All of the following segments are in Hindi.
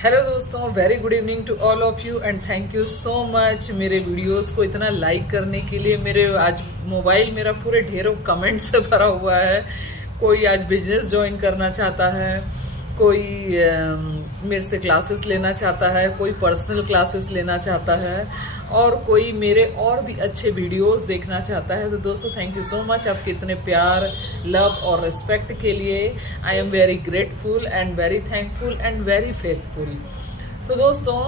हेलो दोस्तों, very good evening to all of you and thank you so much मेरे वीडियोस को इतना लाइक करने के लिए। मेरे आज मोबाइल मेरा पूरे ढेरों कमेंट से भरा हुआ है। कोई आज बिजनेस ज्वाइन करना चाहता है, कोई मेरे से क्लासेस लेना चाहता है, कोई पर्सनल क्लासेस लेना चाहता है और कोई मेरे और भी अच्छे वीडियोस देखना चाहता है। तो दोस्तों थैंक यू सो मच आपके इतने प्यार, लव और रिस्पेक्ट के लिए। I am very grateful and very thankful and very faithful. तो दोस्तों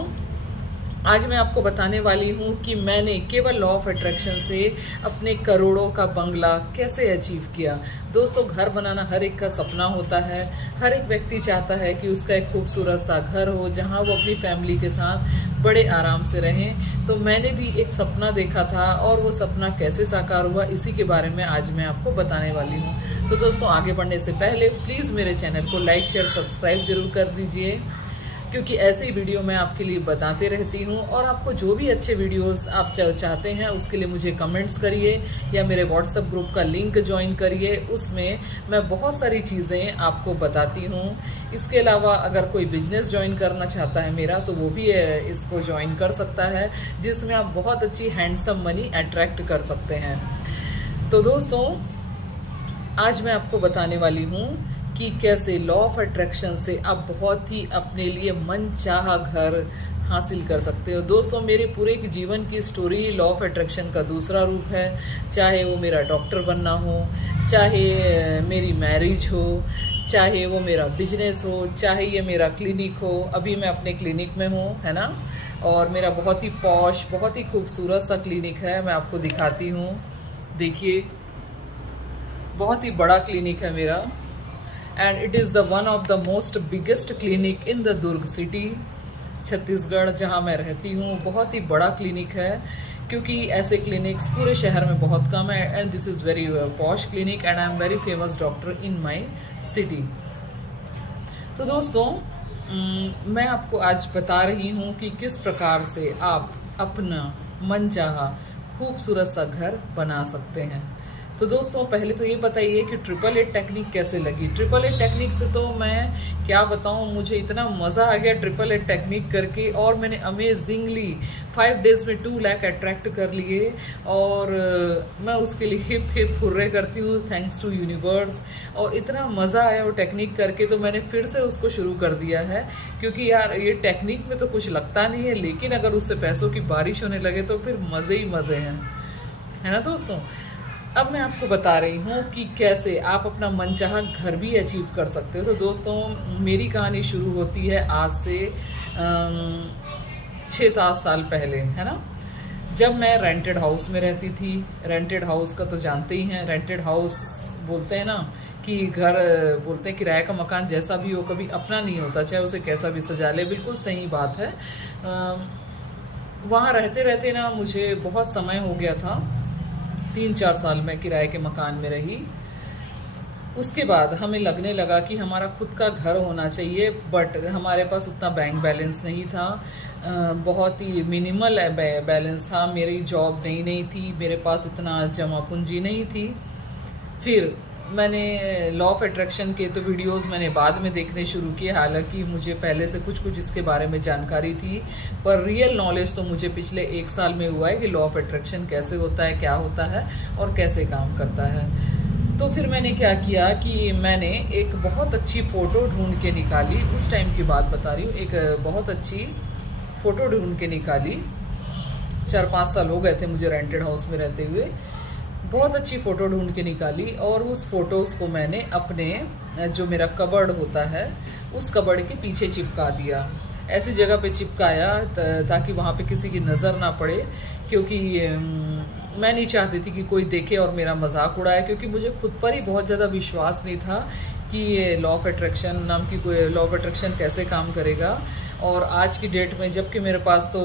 आज मैं आपको बताने वाली हूँ कि मैंने केवल लॉ ऑफ अट्रैक्शन से अपने करोड़ों का बंगला कैसे अचीव किया। दोस्तों घर बनाना हर एक का सपना होता है। हर एक व्यक्ति चाहता है कि उसका एक खूबसूरत सा घर हो जहाँ वो अपनी फैमिली के साथ बड़े आराम से रहें। तो मैंने भी एक सपना देखा था और वो सपना कैसे साकार हुआ इसी के बारे में आज मैं आपको बताने वाली हूँ। तो दोस्तों आगे बढ़ने से पहले प्लीज़ मेरे चैनल को लाइक शेयर सब्सक्राइब जरूर कर दीजिए, क्योंकि ऐसे ही वीडियो मैं आपके लिए बताते रहती हूँ। और आपको जो भी अच्छे वीडियोस आप चाहते हैं उसके लिए मुझे कमेंट्स करिए या मेरे व्हाट्सएप ग्रुप का लिंक ज्वाइन करिए। उसमें मैं बहुत सारी चीज़ें आपको बताती हूँ। इसके अलावा अगर कोई बिजनेस ज्वाइन करना चाहता है मेरा, तो वो भी इसको ज्वाइन कर सकता है, जिसमें आप बहुत अच्छी हैंडसम मनी अट्रैक्ट कर सकते हैं। तो दोस्तों आज मैं आपको बताने वाली हूँ कि कैसे लॉ ऑफ अट्रैक्शन से आप बहुत ही अपने लिए मनचाहा घर हासिल कर सकते हो। दोस्तों मेरे पूरे जीवन की स्टोरी लॉ ऑफ अट्रैक्शन का दूसरा रूप है। चाहे वो मेरा डॉक्टर बनना हो, चाहे मेरी मैरिज हो, चाहे वो मेरा बिजनेस हो, चाहे ये मेरा क्लिनिक हो। अभी मैं अपने क्लिनिक में हूँ, है ना, और मेरा बहुत ही पॉश, बहुत ही खूबसूरत सा क्लिनिक है। मैं आपको दिखाती हूँ, देखिए बहुत ही बड़ा क्लिनिक है मेरा। And it is the one of the most biggest clinic in the Durg city, Chhattisgarh, जहाँ मैं रहती हूँ। बहुत ही बड़ा क्लिनिक है, क्योंकि ऐसे क्लिनिक्स पूरे शहर में बहुत कम है। And this is very posh clinic and I am very famous doctor in my city. तो दोस्तों मैं आपको आज बता रही हूँ कि किस प्रकार से आप अपना मनचाहा खूबसूरत सा घर बना सकते हैं। तो दोस्तों पहले तो ये बताइए कि 888 टेक्निक कैसे लगी। 888 टेक्निक से तो मैं क्या बताऊं, मुझे इतना मज़ा आ गया 888 टेक्निक करके। और मैंने अमेजिंगली 5 डेज में 2 लाख अट्रैक्ट कर लिए। और मैं उसके लिए हिप हिप हुर्रे करती हूँ, थैंक्स टू यूनिवर्स। और इतना मज़ा आया वो टेक्निक करके, तो मैंने फिर से उसको शुरू कर दिया है। क्योंकि यार ये टेक्निक में तो कुछ लगता नहीं है, लेकिन अगर उससे पैसों की बारिश होने लगे तो फिर मज़े ही मज़े हैं, है ना दोस्तों। अब मैं आपको बता रही हूँ कि कैसे आप अपना मनचाहा घर भी अचीव कर सकते हो। तो दोस्तों मेरी कहानी शुरू होती है आज से 6-7 साल पहले, है ना, जब मैं रेंटेड हाउस में रहती थी। रेंटेड हाउस का तो जानते ही हैं, रेंटेड हाउस बोलते हैं ना कि घर, बोलते हैं किराए का मकान जैसा भी हो कभी अपना नहीं होता, चाहे उसे कैसा भी सजा ले। बिल्कुल सही बात है। वहाँ रहते रहते ना मुझे बहुत समय हो गया था, 3-4 साल में किराए के मकान में रही। उसके बाद हमें लगने लगा कि हमारा खुद का घर होना चाहिए, बट हमारे पास उतना बैंक बैलेंस नहीं था। बहुत ही मिनिमल बैलेंस था। मेरी जॉब नई थी, मेरे पास इतना जमा पूंजी नहीं थी। फिर मैंने लॉ ऑफ अट्रैक्शन के तो वीडियोस मैंने बाद में देखने शुरू किए। हालांकि मुझे पहले से कुछ इसके बारे में जानकारी थी, पर रियल नॉलेज तो मुझे पिछले 1 साल में हुआ है कि लॉ ऑफ अट्रैक्शन कैसे होता है, क्या होता है और कैसे काम करता है। तो फिर मैंने क्या किया कि मैंने एक बहुत अच्छी फ़ोटो ढूंढ के निकाली। उस टाइम की बात बता रही हूँ, एक बहुत अच्छी फ़ोटो ढूंढ के निकाली। 4-5 साल हो गए थे मुझे रेंटेड हाउस में रहते हुए। बहुत अच्छी फ़ोटो ढूंढ के निकाली और उस फोटोज़ को मैंने अपने जो मेरा कबर्ड होता है उस कबर्ड के पीछे चिपका दिया। ऐसी जगह पे चिपकाया ताकि वहाँ पे किसी की नज़र ना पड़े, क्योंकि मैं नहीं चाहती थी कि कोई देखे और मेरा मजाक उड़ाए। क्योंकि मुझे खुद पर ही बहुत ज़्यादा विश्वास नहीं था कि ये लॉ ऑफ अट्रैक्शन नाम की कोई लॉ ऑफ अट्रैक्शन कैसे काम करेगा। और आज की डेट में जबकि मेरे पास तो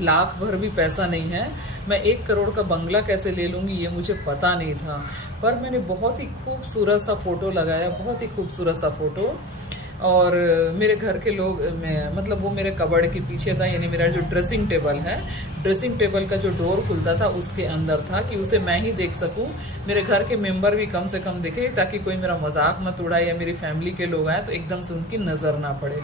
लाख भर भी पैसा नहीं है, मैं 1 करोड़ का बंगला कैसे ले लूँगी ये मुझे पता नहीं था। पर मैंने बहुत ही खूबसूरत सा फ़ोटो लगाया, बहुत ही खूबसूरत सा फ़ोटो। और मेरे घर के लोग मतलब वो मेरे कबर्ड के पीछे था, यानी मेरा जो ड्रेसिंग टेबल है, ड्रेसिंग टेबल का जो डोर खुलता था उसके अंदर था, कि उसे मैं ही देख सकूं, मेरे घर के मेंबर भी कम से कम देखे, ताकि कोई मेरा मजाक मत उड़ाए या मेरी फैमिली के लोग आए तो एकदम से उनकी नज़र ना पड़े।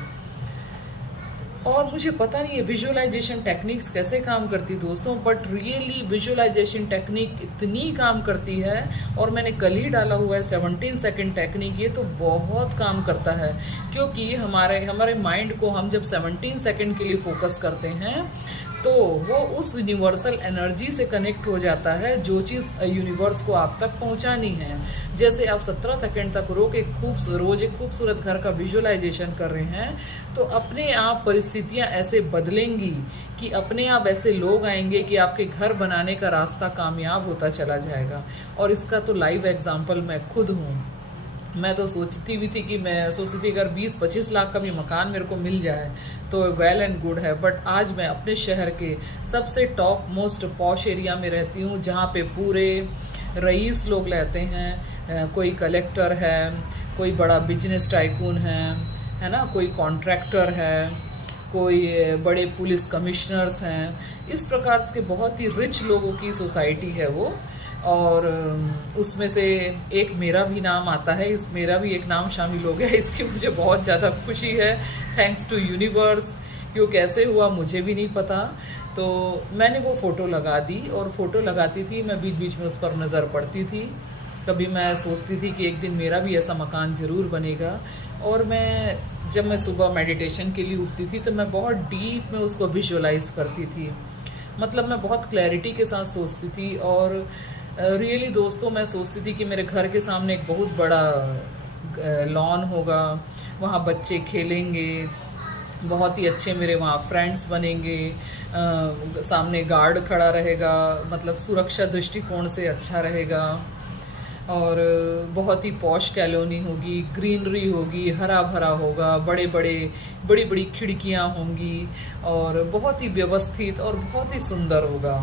और मुझे पता नहीं है विजुअलाइजेशन टेक्निक्स कैसे काम करती दोस्तों, बट रियली विजुअलाइजेशन टेक्निक इतनी काम करती है। और मैंने कल ही डाला हुआ है 17 सेकंड टेक्निक, ये तो बहुत काम करता है, क्योंकि हमारे हमारे माइंड को हम जब 17 सेकंड के लिए फोकस करते हैं तो वो उस यूनिवर्सल एनर्जी से कनेक्ट हो जाता है जो चीज़ यूनिवर्स को आप तक पहुंचानी है। जैसे आप 17 सेकंड तक रोज एक खूबसूरत घर का विजुअलाइजेशन कर रहे हैं तो अपने आप परिस्थितियां ऐसे बदलेंगी कि अपने आप ऐसे लोग आएंगे कि आपके घर बनाने का रास्ता कामयाब होता चला जाएगा। और इसका तो लाइव एग्जाम्पल मैं खुद हूँ। मैं तो सोचती भी थी कि मैं सोचती थी अगर 20-25 लाख का भी मकान मेरे को मिल जाए तो वेल एंड गुड है, बट आज मैं अपने शहर के सबसे टॉप मोस्ट पॉश एरिया में रहती हूँ जहाँ पे पूरे रईस लोग रहते हैं। कोई कलेक्टर है, कोई बड़ा बिजनेस टाइकून है ना, कोई कॉन्ट्रैक्टर है, कोई बड़े पुलिस कमिश्नर्स हैं। इस प्रकार के बहुत ही रिच लोगों की सोसाइटी है वो। और उसमें से एक मेरा भी नाम आता है, मेरा भी एक नाम शामिल हो गया। इसकी मुझे बहुत ज़्यादा खुशी है, थैंक्स टू यूनिवर्स। क्यों कैसे हुआ मुझे भी नहीं पता। तो मैंने वो फ़ोटो लगा दी, और फ़ोटो लगाती थी मैं, बीच बीच में उस पर नज़र पड़ती थी। कभी मैं सोचती थी कि एक दिन मेरा भी ऐसा मकान ज़रूर बनेगा। और जब मैं सुबह मेडिटेशन के लिए उठती थी तो मैं बहुत डीप में उसको विजुअलाइज करती थी। मतलब मैं बहुत क्लैरिटी के साथ सोचती थी। और रियली दोस्तों मैं सोचती थी कि मेरे घर के सामने एक बहुत बड़ा लॉन होगा, वहाँ बच्चे खेलेंगे, बहुत ही अच्छे मेरे वहाँ फ्रेंड्स बनेंगे, सामने गार्ड खड़ा रहेगा, मतलब सुरक्षा दृष्टिकोण से अच्छा रहेगा। और बहुत ही पॉश कॉलोनी होगी, ग्रीनरी होगी, हरा भरा होगा, बड़ी बड़ी खिड़कियाँ होंगी, और बहुत ही व्यवस्थित और बहुत ही सुंदर होगा।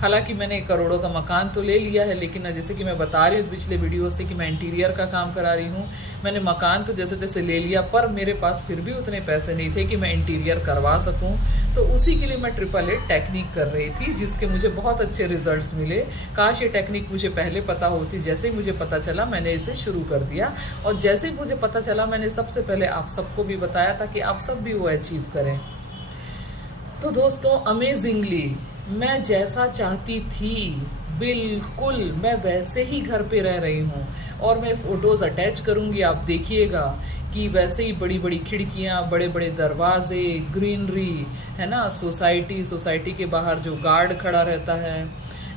हालांकि मैंने करोड़ों का मकान तो ले लिया है, लेकिन जैसे कि मैं बता रही हूँ पिछले वीडियो से कि मैं इंटीरियर का काम करा रही हूँ। मैंने मकान तो जैसे तैसे ले लिया, पर मेरे पास फिर भी उतने पैसे नहीं थे कि मैं इंटीरियर करवा सकूँ। तो उसी के लिए मैं 888 टेक्निक कर रही थी, जिसके मुझे बहुत अच्छे रिजल्ट्स मिले। काश ये टेक्निक मुझे पहले पता होती। जैसे ही मुझे पता चला मैंने इसे शुरू कर दिया, और जैसे ही मुझे पता चला मैंने सबसे पहले आप सबको भी बताया था कि आप सब भी वो अचीव करें। तो दोस्तों अमेजिंगली मैं जैसा चाहती थी बिल्कुल मैं वैसे ही घर पे रह रही हूँ। और मैं फोटोज़ अटैच करूँगी, आप देखिएगा कि वैसे ही बड़ी बड़ी खिड़कियाँ, बड़े बड़े दरवाजे, ग्रीनरी है ना, सोसाइटी के बाहर जो गार्ड खड़ा रहता है,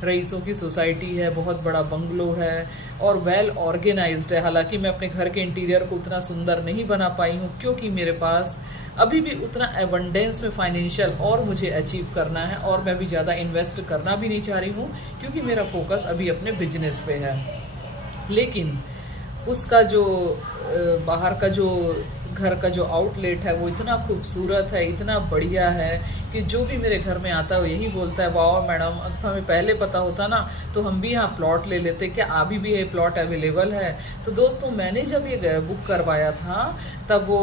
रईसों की सोसाइटी है, बहुत बड़ा बंगलो है और वेल ऑर्गेनाइज्ड है। हालांकि मैं अपने घर के इंटीरियर को उतना सुंदर नहीं बना पाई हूँ, क्योंकि मेरे पास अभी भी उतना एबंडेंस में फाइनेंशियल और मुझे अचीव करना है, और मैं भी ज़्यादा इन्वेस्ट करना भी नहीं चाह रही हूँ, क्योंकि मेरा फोकस अभी अपने बिजनेस पे है। लेकिन उसका जो बाहर का जो घर का जो आउटलेट है वो इतना खूबसूरत है, इतना बढ़िया है कि जो भी मेरे घर में आता है वो यही बोलता है, वाह मैडम हमें पहले पता होता ना तो हम भी यहाँ प्लॉट ले लेते, क्या अभी भी ये प्लॉट अवेलेबल है। तो दोस्तों मैंने जब ये बुक करवाया था तब वो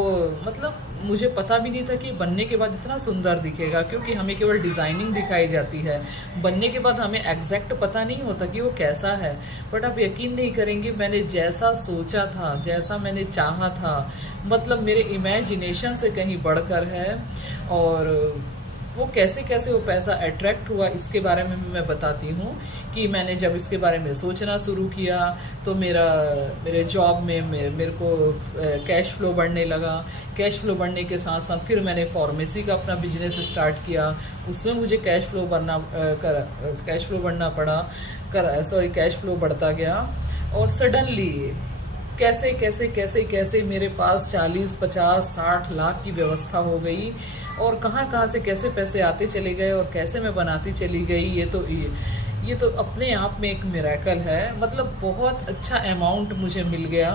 मतलब मुझे पता भी नहीं था कि बनने के बाद इतना सुंदर दिखेगा, क्योंकि हमें केवल डिज़ाइनिंग दिखाई जाती है, बनने के बाद हमें एग्जैक्ट पता नहीं होता कि वो कैसा है। बट आप यकीन नहीं करेंगे, मैंने जैसा सोचा था, जैसा मैंने चाहा था, मतलब मेरे इमेजिनेशन से कहीं बढ़कर है। और वो कैसे कैसे वो पैसा अट्रैक्ट हुआ इसके बारे में भी मैं बताती हूँ कि मैंने जब इसके बारे में सोचना शुरू किया तो मेरे जॉब में मेरे को कैश फ्लो बढ़ने लगा। कैश फ्लो बढ़ने के साथ साथ फिर मैंने फार्मेसी का अपना बिजनेस स्टार्ट किया, उसमें मुझे कैश फ्लो बढ़ता गया। और सडनली कैसे मेरे पास 40, 50, 60 लाख की व्यवस्था हो गई, और कहाँ से कैसे पैसे आते चले गए और कैसे मैं बनाती चली गई। ये तो अपने आप में एक मिरेकल है। मतलब बहुत अच्छा अमाउंट मुझे मिल गया,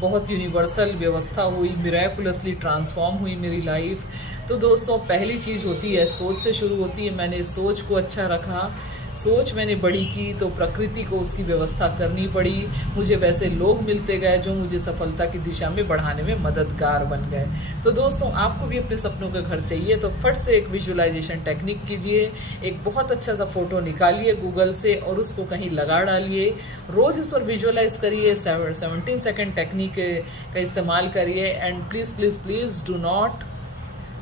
बहुत यूनिवर्सल व्यवस्था हुई, मिरेकुलसली ट्रांसफॉर्म हुई मेरी लाइफ। तो दोस्तों पहली चीज़ होती है सोच से शुरू होती है। मैंने सोच को अच्छा रखा, सोच मैंने बड़ी की तो प्रकृति को उसकी व्यवस्था करनी पड़ी। मुझे वैसे लोग मिलते गए जो मुझे सफलता की दिशा में बढ़ाने में मददगार बन गए। तो दोस्तों आपको भी अपने सपनों का घर चाहिए तो फट से एक विजुअलाइजेशन टेक्निक कीजिए, एक बहुत अच्छा सा फोटो निकालिए गूगल से और उसको कहीं लगा डालिए, रोज उस पर विजुअलाइज करिए, 17 सेकेंड टेक्निक का इस्तेमाल करिए। And please please please do not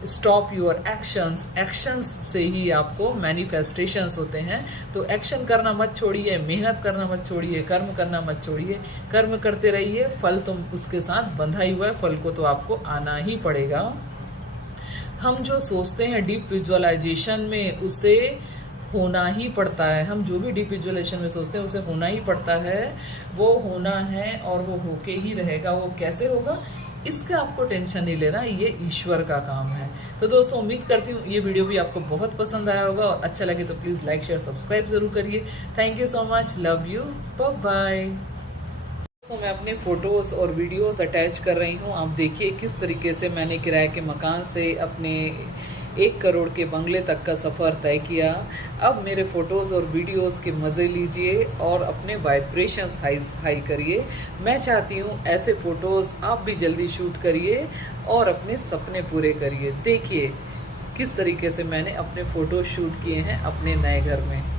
stop your actions, actions से ही आपको मैनिफेस्टेशंस होते हैं। तो एक्शन करना मत छोड़िए, मेहनत करना मत छोड़िए, कर्म करना मत छोड़िए, कर्म करते रहिए, फल तो उसके साथ बंधा ही हुआ है, फल को तो आपको आना ही पड़ेगा। हम जो सोचते हैं डीप विजुअलाइजेशन में उसे होना ही पड़ता है, हम जो भी डीप विजुअलाइजेशन में सोचते हैं उसे होना ही पड़ता है, वो होना है और वो होके ही रहेगा। वो कैसे होगा इसका आपको टेंशन नहीं लेना, ये ईश्वर का काम है। तो दोस्तों उम्मीद करती हूँ ये वीडियो भी आपको बहुत पसंद आया होगा, और अच्छा लगे तो प्लीज़ लाइक शेयर सब्सक्राइब जरूर करिए। Thank you so much, love you, bye bye. दोस्तों मैं अपने फ़ोटोज़ और वीडियोस अटैच कर रही हूँ, आप देखिए किस तरीके से मैंने किराए के मकान से अपने 1 करोड़ के बंगले तक का सफ़र तय किया। अब मेरे फ़ोटोज़ और वीडियोस के मज़े लीजिए और अपने वाइब्रेशंस हाई करिए। मैं चाहती हूँ ऐसे फ़ोटोज़ आप भी जल्दी शूट करिए और अपने सपने पूरे करिए। देखिए किस तरीके से मैंने अपने फ़ोटो शूट किए हैं अपने नए घर में।